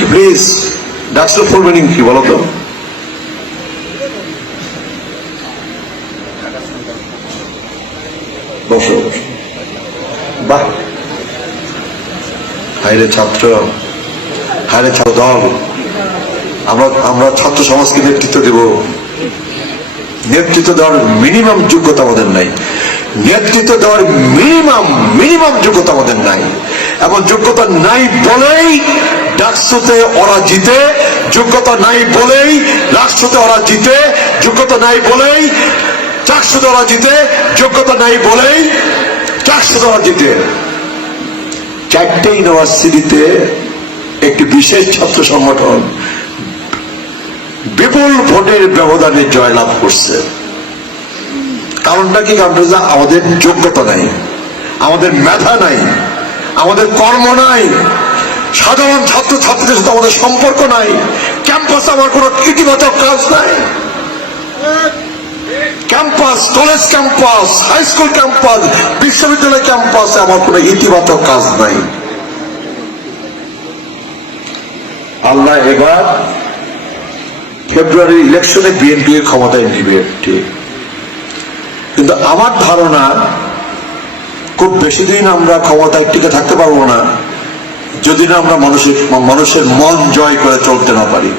কি প্লিজ? ডাকসুর full meaning কি বলো তো? বসো। বাহ, হায়রে ছাত্র, হায়রে ছাত্র দল, আমরা ছাত্র সমাজকে নেতৃত্ব দেব। নেতৃত্ব দেওয়ার মিনিমাম যোগ্যতা আমাদের নাই। নেতৃত্ব দেওয়ার মিনিমাম যোগ্যতা আমাদের নাই। এবং যোগ্যতা নাই বলেই ডাকসুতে ওরা জিতে, যোগ্যতা নাই বলেই রাষ্ট্রতে ওরা জিতে, যোগ্যতা নাই বলেই চাকসুতে ওরা জিতে, যোগ্যতা নাই বলেই চাকসুতে ওরা জিতে। 4টে ইউনিভার্সিটিতে একটি বিশেষ ছাত্র সংগঠন বিপুল ভোটের ব্যবধানে জয়লাভ করছে। কারণটা কি? কারণটা আমাদের যোগ্যতা নাই, আমাদের মেধা নাই, আমাদের কর্ম নাই, সাধারণ ছাত্র ছাত্রীদের সাথে আমাদের সম্পর্ক নাই, ক্যাম্পাসে আমার কোনো ইতিবাচক কাজ নাই। Campus, college campus, high school campus, বিশ্ববিদ্যালয় ক্যাম্পাসে আমার কোনো ইতিবাচক কাজ নাই। আল্লাহ এবার ফেব্রুয়ারি ইলেকশনে বিএনপি ক্ষমতায় নিবে, ঠিক। কিন্তু আমার ধারণা খুব বেশি দিন আমরা ক্ষমতায় টিকে থাকতে পারবো না যদি না আমরা মানুষের মন জয় করে চলতে না পারি।